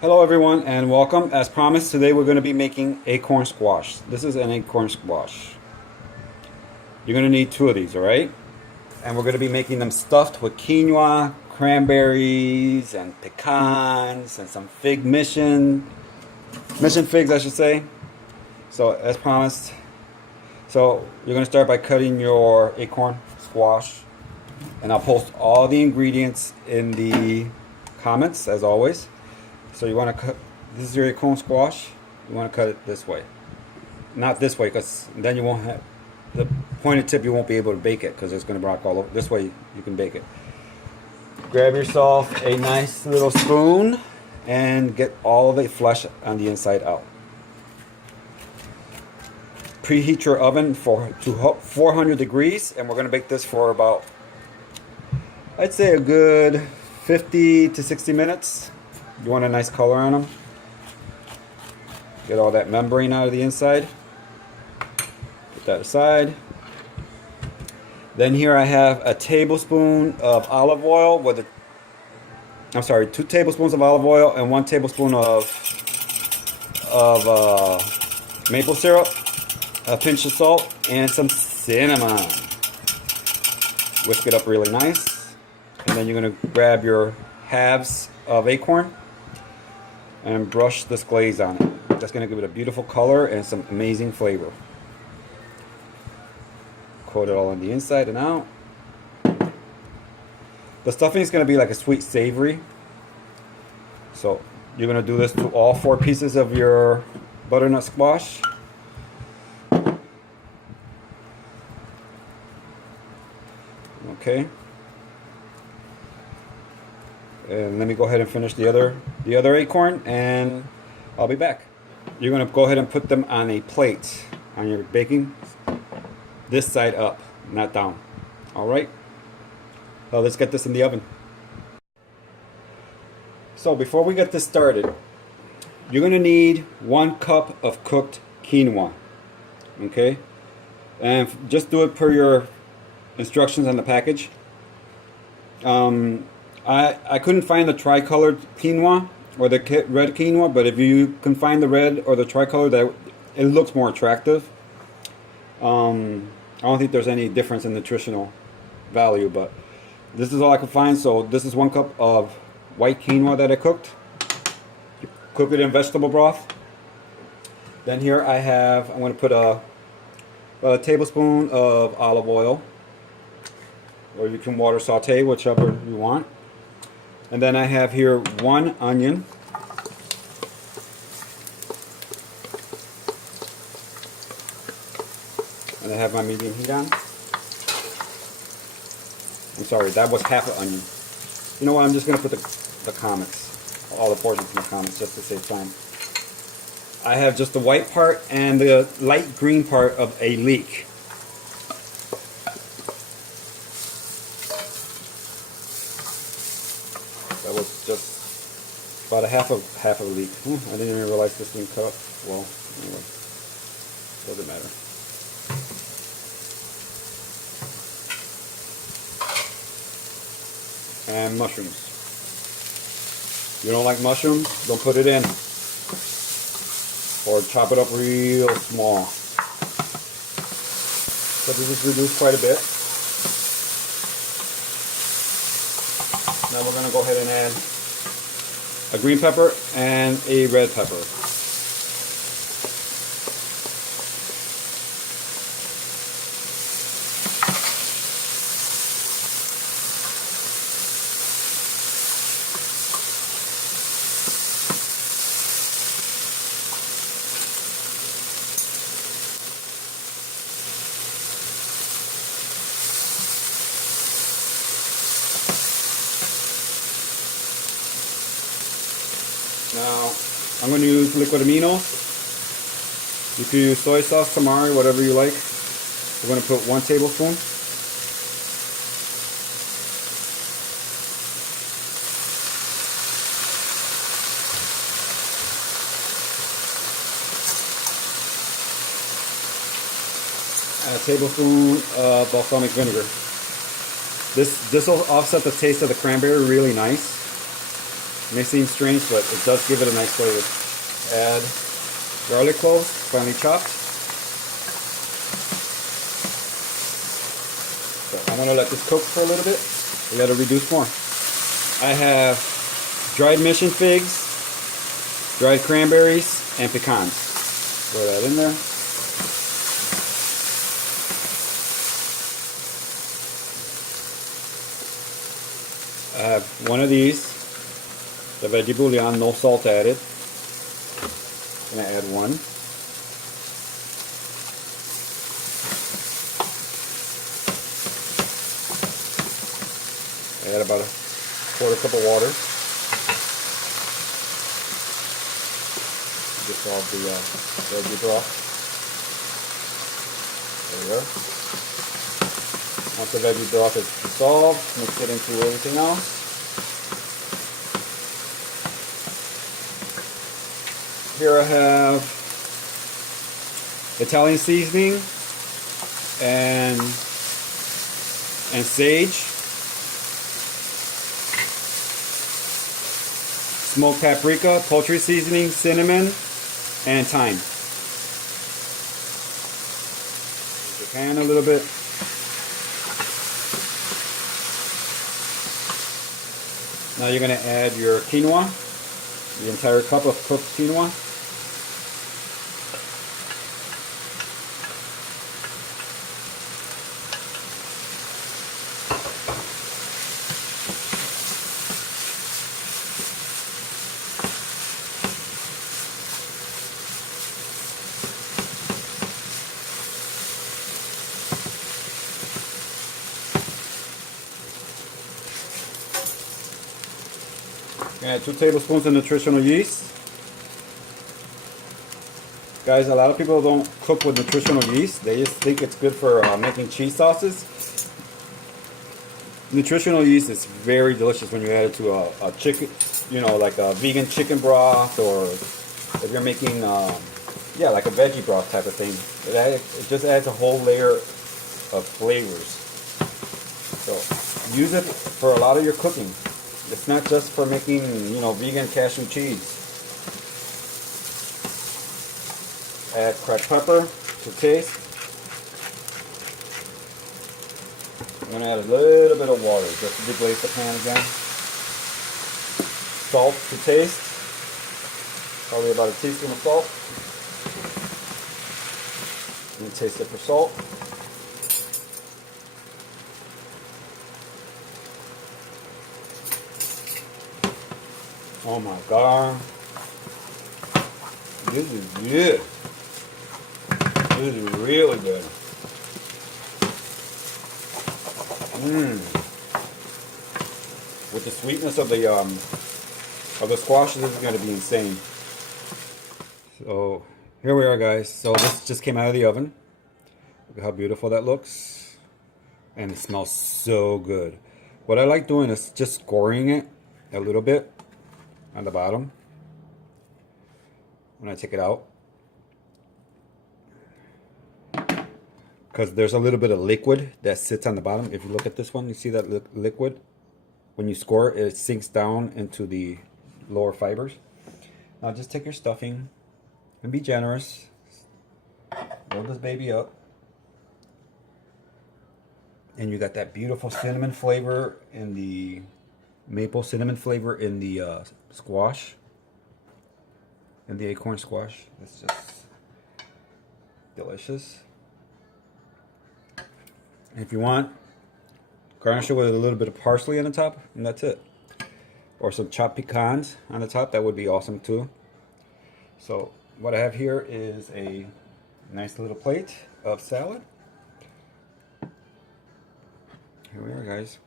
Hello everyone and welcome. As promised, today we're going to be making acorn squash. This is an acorn squash. You're going to need two of these, alright? And we're going to be making them stuffed with quinoa, cranberries, and pecans, and some mission figs I should say. So as promised, so you're going to start by cutting your acorn squash. And I'll post all the ingredients in the comments as always. So you want to cut, this is your acorn squash, you want to cut it this way. Not this way, because then you won't have, the pointed tip you won't be able to bake it because it's going to rock all over. This way you can bake it. Grab yourself a nice little spoon and get all the flesh on the inside out. Preheat your oven to 400 degrees and we're going to bake this for about, I'd say a good 50 to 60 minutes. You want a nice color on them. Get all that membrane out of the inside. Put that aside. Then here I have a tablespoon of olive oil with 2 tablespoons of olive oil and 1 tablespoon of maple syrup, a pinch of salt, and some cinnamon. Whisk it up really nice. And then you're going to grab your halves of acorn and brush this glaze on it. That's going to give it a beautiful color and some amazing flavor. Coat it all on the inside and out. The stuffing is going to be like a sweet savory. So you're going to do this to all 4 pieces of your butternut squash. Okay. And let me go ahead and finish the other acorn and I'll be back. You're going to go ahead and put them on a plate on your baking. This side up, not down. Alright? Well, let's get this in the oven. So before we get this started, you're going to need 1 cup of cooked quinoa. Okay? And just do it per your instructions on the package. I couldn't find the tricolored quinoa or the red quinoa, but if you can find the red or the tricolor, that it looks more attractive. I don't think there's any difference in nutritional value, but this is all I could find. So this is 1 cup of white quinoa that I cooked. Cook it in vegetable broth. Then here I'm going to put about a tablespoon of olive oil, or you can water saute, whichever you want. And then I have here 1 onion. And I have my medium heat on. I'm sorry, that was half an onion. You know what, I'm just going to put the comments, all the portions in the comments just to save time. I have just the white part and the light green part of a leek. That was just about half a leek. I didn't even realize this thing cut up. Well, anyway, doesn't matter. And mushrooms. You don't like mushrooms? Don't put it in. Or chop it up real small. So this is reduced quite a bit. Now we're going to go ahead and add a green pepper and a red pepper. Now, I'm going to use liquid Aminos. You can use soy sauce, tamari, whatever you like. We're going to put 1 tablespoon. And a tablespoon of balsamic vinegar. This will offset the taste of the cranberry really nice. May seem strange, but it does give it a nice flavor. Add garlic cloves, finely chopped. So I'm going to let this cook for a little bit. Let it reduce more. I have dried mission figs, dried cranberries, and pecans. Throw that in there. I have one of these, the Vegetable Bouillon, no salt added. I'm going to add one. Add about a quarter cup of water. Dissolve the veggie broth. There we go. Once the veggie broth is dissolved, mix it into everything else. Here I have Italian seasoning and sage, smoked paprika, poultry seasoning, cinnamon, and thyme. Use your pan a little bit. Now you're going to add your quinoa, the entire cup of cooked quinoa. Add 2 tablespoons of nutritional yeast. Guys, a lot of people don't cook with nutritional yeast. They just think it's good for making cheese sauces. Nutritional yeast is very delicious when you add it to a chicken, you know, like a vegan chicken broth, or if you're making, yeah, like a veggie broth type of thing. It just adds a whole layer of flavors. So use it for a lot of your cooking. It's not just for making, you know, vegan cashew cheese. Add cracked pepper to taste. I'm going to add a little bit of water just to deglaze the pan again. Salt to taste. Probably about a teaspoon of salt. And taste it for salt. Oh my God, this is good. This is really good. With the sweetness of the squash, this is going to be insane. So here we are, guys. So this just came out of the oven. Look at how beautiful that looks, and it smells so good. What I like doing is just scoring it a little bit on the bottom when I take it out, because there's a little bit of liquid that sits on the bottom. If you look at this one, you see that liquid? When you score it, it sinks down into the lower fibers. Now just take your stuffing and be generous. Roll this baby up, and you got that beautiful cinnamon flavor in the maple cinnamon flavor in the squash, in the acorn squash. It's just delicious. And if you want, garnish it with a little bit of parsley on the top, and that's it. Or some chopped pecans on the top, that would be awesome too. So what I have here is a nice little plate of salad. Here we are, guys.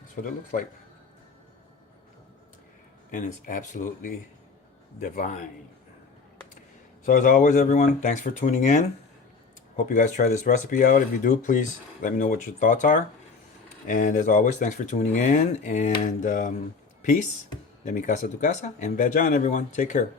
That's what it looks like. And it's absolutely divine. So as always, everyone, thanks for tuning in. Hope you guys try this recipe out. If you do, please let me know what your thoughts are. And as always, thanks for tuning in. And peace. De mi casa a tu casa. And veg on, everyone. Take care.